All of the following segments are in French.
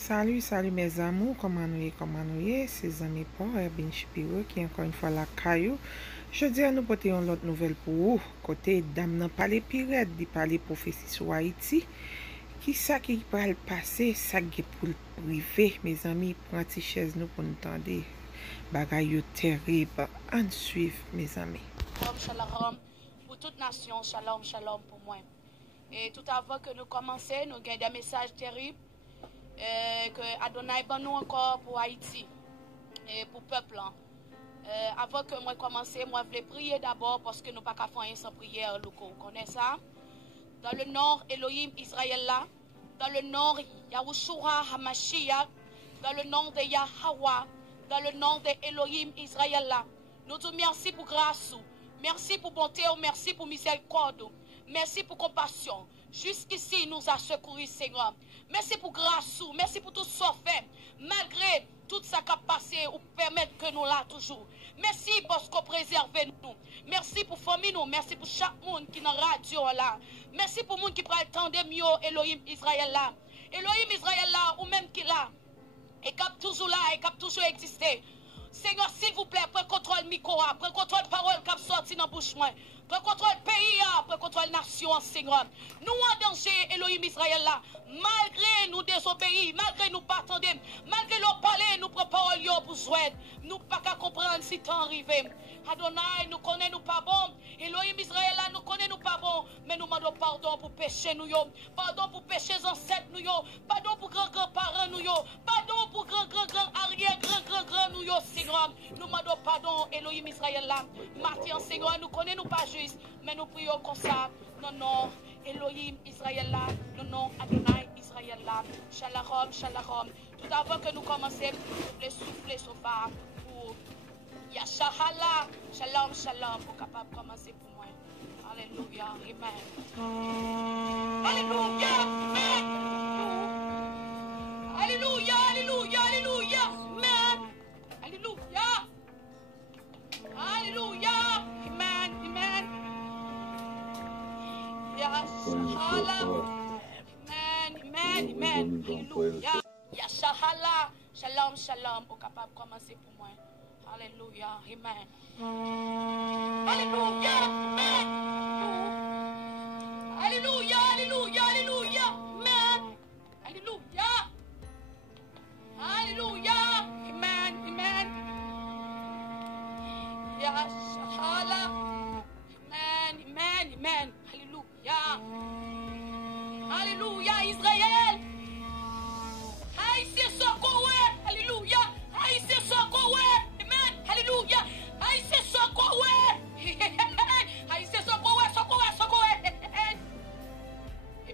Salut mes amours, comment nous y, c'est amis pour Ben Shapiro qui encore une fois la caillou. Je dis à nous porter une autre nouvelle pour vous. Côté dame nan parler pirate, di parler prophétie sur Haïti. Qui ça qui va le passer, ça qui pour le privé, mes amis, prends une chaise nous pour nous tendre. Bagay terrible. En suivre, mes amis. Shalom, pour toute nation, shalom, shalom pour moi. Et tout avant que nous commençons, nous avons des messages terribles que Adonai ban nous encore pour Haïti et pour le peuple. Avant que moi commence, moi je voulais prier d'abord parce que nous ne pouvons pas faire sans prière. Vous connaissez ça? Dans le nord, Elohim Israël là. Dans le nord, Yahushua Hamashiach. Dans le nom de Yahweh. Dans le nom de Elohim Israël là. Nous disons merci pour grâce. Merci pour bonté. Merci pour miséricorde. Merci pour compassion. Jusqu'ici, nous a secouru, Seigneur. Merci pour grâce. Merci pour tout ce fait. Malgré tout ça qui a passé, ou permettre que nous là toujours. Merci parce qu'on préserve nous. Merci pour famille nous. Merci pour chaque monde qui est dans la radio là. Merci pour le monde qui prend le temps de mieux Elohim Israël là. Elohim Israël là, ou même qui là. Et qui a toujours là, et qui a toujours existé. Seigneur, s'il vous plaît, prends contrôle micro, prends contrôle parole qui a sorti dans la bouche. Prends contrôle pays, prends contrôle nation, Seigneur. Nous en danger, Elohim Israël là. Malgré nous désobéir, malgré nous pas attendre, malgré nous parler, nous prenons parole pour souhaiter. Nous pas qu'à comprendre si temps arrivé. Adonai, nous connaissons nous pas bon. Elohim Israël là, nous connaissons nous pas bon. Mais nous demandons pardon pour pécher nous. Pardon pour pécher ancêtres nous. Pardon pour grands-grands-parents nous. Pardon pour grand-grand-arrière, nous Seigneur. Nous demandons pardon, Elohim Israël là. Matin, Seigneur, nous connaissons nous pas juste. Mais nous prions comme ça. Non, non. Elohim Israël là. Non, non. Adonai Israël là. Shalom, shalom. Tout avant que nous commencions, le souffler sofa pour Yashahala. Shalom, shalom. Pour capable de commencer pour moi. Alléluia. Amen. Alléluia. Amen. Alléluia. Alléluia. Alléluia. Amen. Alléluia. Alléluia. Amen. Amen. Yashahala. Amen. Amen. Amen. Alléluia. Yashahala. Shalom, shalom. Pour capable de commencer pour moi. Alléluia. Amen. Alléluia. Amen. Alléluia. Alléluia. Alléluia. Amen. Alléluia. Alléluia. Amen. Amen. Yashala. Amen. Amen. Amen. Alléluia. Alléluia. Israël. Haïtien Sokowe. Alléluia. Haïtien Sokowe. Amen. Alléluia. Haïtien Sokowe. Haïtien Sokowe. Sokowe. Sokowe.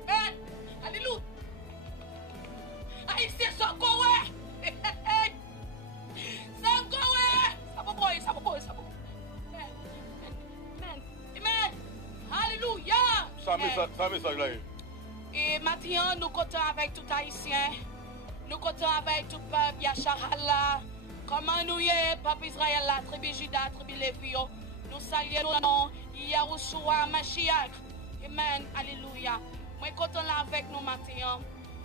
Amen. Alléluia. Haïtien Sokowe. Sokowe. Ça va. Amen. Amen. Alléluia. Ça message là. Et maintenant, nous comptons avec tout Haïtien. Nous comptons avec tout peuple, Yashahala. Comment nous y est, peuple Israël, la tribu Juda, tribu Lévi. Nous saluons le nom, Yahushua Mashiach. Amen. Alléluia. Moi, content là avec nous maintenant.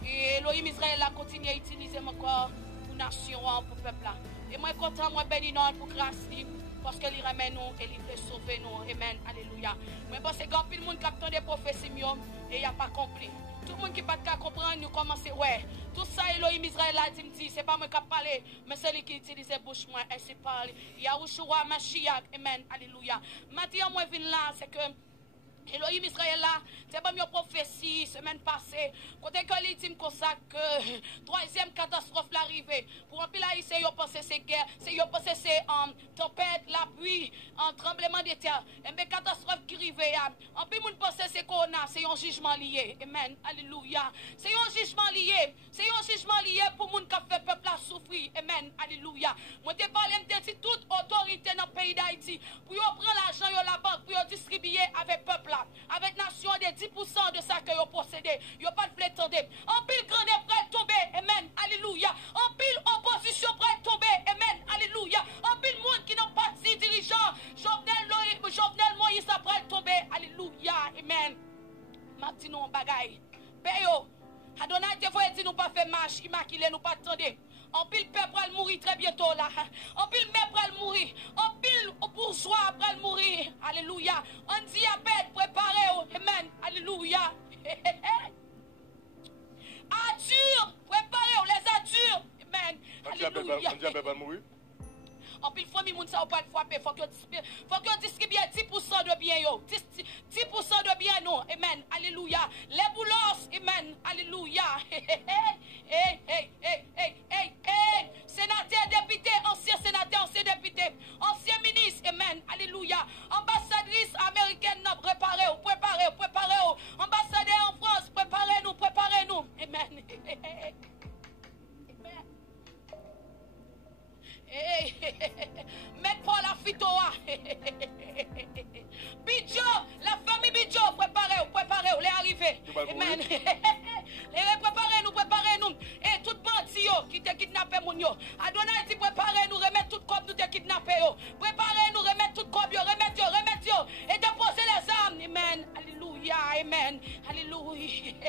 Et Elohim Israël a continué à utiliser mon corps pour nation, pour peuple là. Et moi, content, moi, béni non pour grâce parce que il ramène nous et il peut sauver nous. Amen. Alléluia. Moi, parce que quand le monde qui attend des prophéties et il n'a pas compris. Tout le monde qui ne peut pas comprendre, nous commençons, ouais. Tout ça, Elohim Israël a dit, c'est pas moi qui parle, mais c'est lui qui utilise bouche, moi, et c'est parle. Yahushua Mashiach, amen, alléluia. Maintenant, moi, je viens là, c'est que Elohim Israël là, c'est pas une prophétie semaine passée. Côté que il dit comme ça que troisième catastrophe l'arrivée. Pour un pile haïtien, yo pensé c'est guerre, c'est yo pensé c'est tempête, la pluie, un tremblement de terre. Et bien catastrophe qui arrive en pile moun pensé c'est corona, c'est un jugement lié. Amen. Alléluia. C'est un jugement lié. C'est un jugement lié pour moun qui fait peuple à souffrir. Amen. Alléluia. Moi te parle de toute autorité dans le pays d'Haïti pour yo prendre l'argent yo la banque pour yo distribuer avec peuple là. Avec nation de 10% de ça que vous possédez. Vous n'avez pas de flétendre. En pile grand prêt tomber. Amen. Alléluia. En pile opposition prêt tomber. Amen. Alléluia. En pile monde qui n'ont pas de dirigeant. Jovenel Moïse après tomber. Alléluia. Amen. Ma dit non bagaille. Payo. Adonai te faut dire nous pas faire marche. visage immaculé, nous pas attendre. En pile peuple va mourir très bientôt là. En pile mère va mourir. En pile bourgeois va mourir. Alléluia. En diabète, préparez-vous. Amen. Alléluia. Adure, préparez-vous les adures. Amen. Alléluia. En diabète va mourir. En pile famille moun sa ou pas frapper, faut que distribuer 10% de bien yo. 10% de bien nous. Amen. Alléluia. Les boulos, amen. Alléluia. Sénateur, député, ancien sénateur, ancien député, ancien ministre, amen. Alléluia. Ambassadrice américaine, préparez-vous. Ambassadeur en France, préparez-nous. Amen. Mettre pour la fitoa. Bidjo, la famille Bidjo, préparez-vous, les arrivés. Amen. Préparez-nous. Et tout bandit qui te kidnappé moun yo. Adonai dit préparez-nous, remettre tout comme nous te kidnappé yo. Préparez-nous, remettre tout comme yo, remettre yo. Et déposer les armes. Amen. Alléluia. Amen. Alléluia.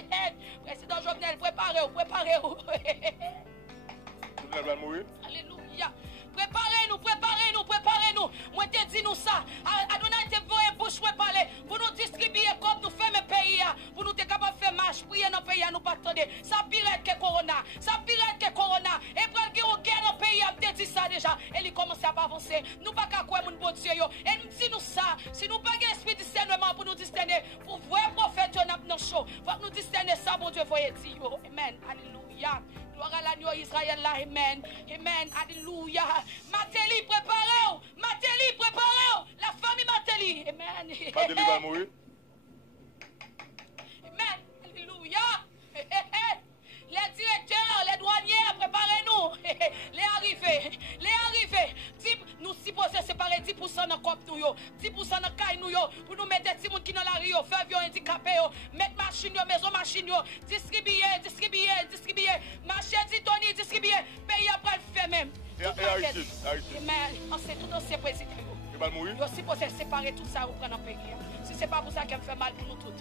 Président Jovenel, préparez-vous. Jovenel va mourir. Alléluia. Préparez-nous. Moi te dis nous ça. Adonai te voye bouche pour parler. Pour nous distribuer comme nous faisons le pays. Pour nous te capable de faire marche. Prier dans le pays, nous pas attendre. Ça pire que corona. Et pour qu'il y ait une guerre dans le pays, on te dit ça déjà. Et il commence à avancer. Nous pas qu'à quoi mon bon Dieu. Et nous disons ça. Si nous pas un esprit de discernement pour nous discerner. Pour voir prophète, on a nos show. Faut que nous discerner ça, mon Dieu, voyez dire. Amen. Alléluia. Gloire à l'agneau Israël là, amen. Alléluia. Matéli, préparez-vous. La famille Matéli, amen. Matéli va mourir. Amen. Alléluia. Les directeurs, les douaniers, préparez-nous. Les arrivés. Nous supposons séparer 10% dans le corps nous, 10% dans le caille nous, pour nous mettre des gens qui dans la rue, faire vieux handicapés, mettre machine, maison machine, distribuer. Marché Tony, distribuer. Pays après le fait même. Et Haïti. Amen. On sait tout ancien président. Il va mourir. Nous supposons séparer tout ça ou prendre un pays. Si ce n'est pas pour ça qu'elle fait mal pour nous tous.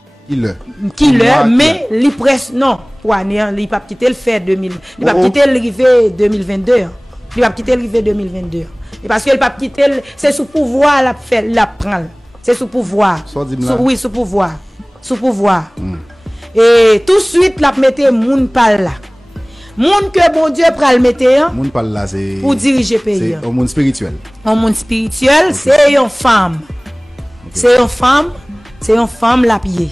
Killer, mais il presse non. Il pas quitter le fait 2000. Il va quitter le rivé 2022. Il va quitter le rivé 2022. Et parce que il pas quitter c'est sous pouvoir la prendre. C'est sous pouvoir. Oui, sous pouvoir. Et tout de suite la mettre moun parle là. Moun que bon Dieu pral mettre moun parle là c'est pour diriger pays. C'est un monde spirituel. Un monde spirituel, c'est une femme. C'est une femme la pied.